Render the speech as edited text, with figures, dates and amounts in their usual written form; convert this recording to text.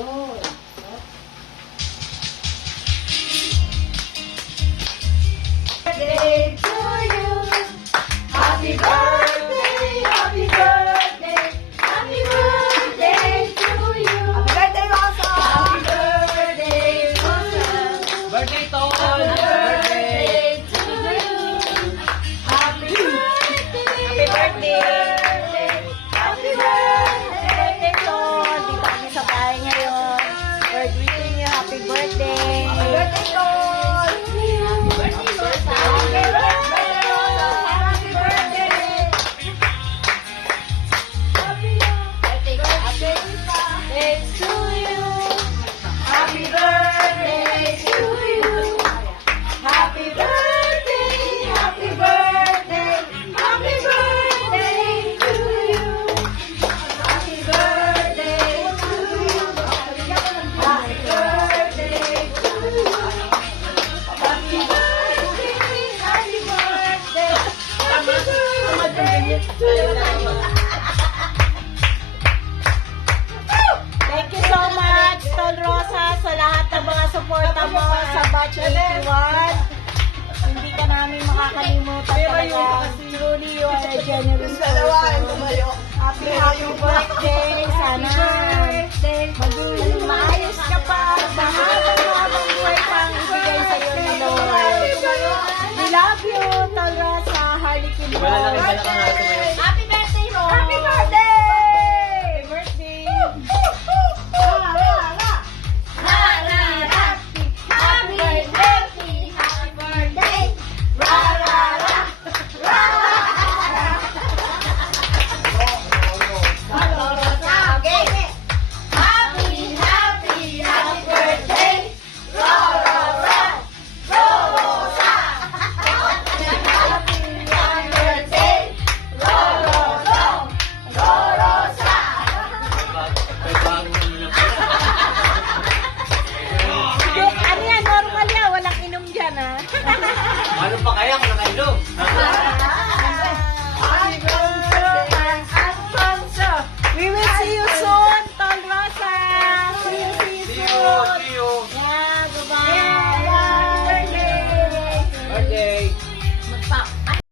Yun. Birthday to you. Happy birthday, happy birthday, happy birthday to you. Happy birthday, Rosa. Happy birthday, Rosa. Birthday, Tol! Happy birthday to you. Happy birthday, Happy birthday! happy birthday, Birthday, Tol! Dito kami sa bahay ngayon. We're greeting you. Happy birthday! happy birthday, Tol. Happy birthday, Rosa. Happy birthday, Rosa. Happy birthday. Happy birthday to you. Happy birthday to you. Happy birthday, happy birthday, happy birthday to you. Happy birthday to you. Happy birthday to you. Happy birthday, happy birthday, happy birthday to you. Thank you so much, Tol Rosa, sa lahat ng mga suporta mo sa Batch 81. Hindi ka namin makakalimutan talaga. Truly, you are a generous person. Happy birthday! Sana maging maayos ka pa. Habang buhay pang ibigay sa'yo ni Lord. We love you, Tol Rosa. Harley Quinn. Wala na rin pala kang ato ngayon. Happy